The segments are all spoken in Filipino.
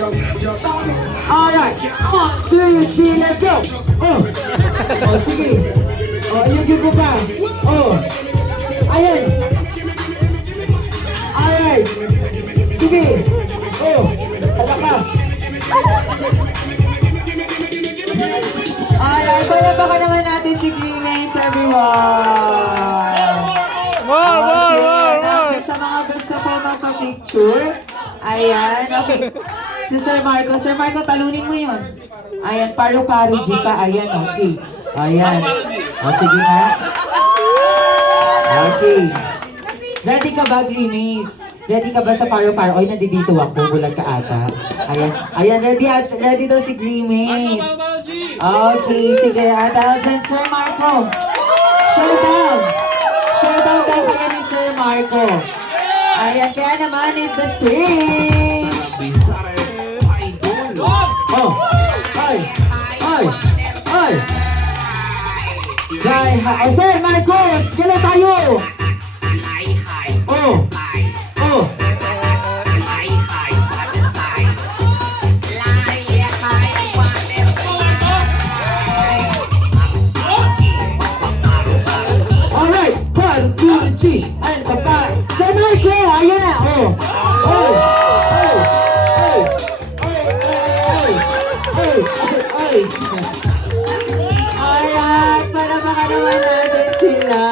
Alright, 1, 2, 3, let's go! Oh, oh sige. Oh, ayun ko pa. Oh, ayan. Alright. Sige. Oh, hala ka. Alright, palapakan naman natin si Green Mates, everyone. Okay, sa mga gusto po magpa-picture, ayan, okay. Si Sir Marco, talunin mo yun. Ayan, paro-paro, Jika, ayan, okay. Ayan. O, sige na. Okay. Ready ka ba, Green Mates? Ready ka ba sa paro-paro? Oy, nandito ako, bulag ka ata. Ayan, ayan, ready daw si Green Mates. Okay, sige, dahil dyan, Sir Marco. Showdown! Showdown daw kaya ni Sir Marco. Ayan, kaya naman, it's the stage! Oh! Ay! Ay! Ay! Hi! Hi! Oh, Sir Marco! Kailan tayo? Oh! Oh! Alright! 1, 2, 3, and kapag! Sir Marco! Ayun na! Oh! Oh! Oh! Oh! Alright, palapakan naman natin sila.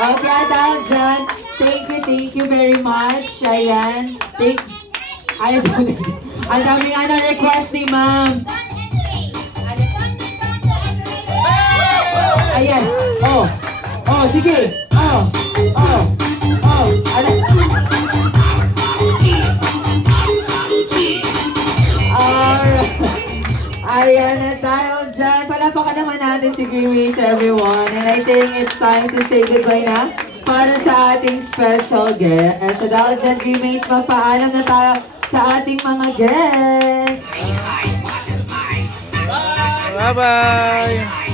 Okay, dahil dyan, thank you very much. Ayan, ayaw po na. Ang daming request ni ma'am. Ayan, oh, sige, oh, alam. Ayan na tayo dyan. Palapakan naman natin si Green Mates, everyone. And I think it's time to say goodbye na para sa ating special guest. So dahil dyan, Green Mates, magpaalam na tayo sa ating mga guests. Bye-bye!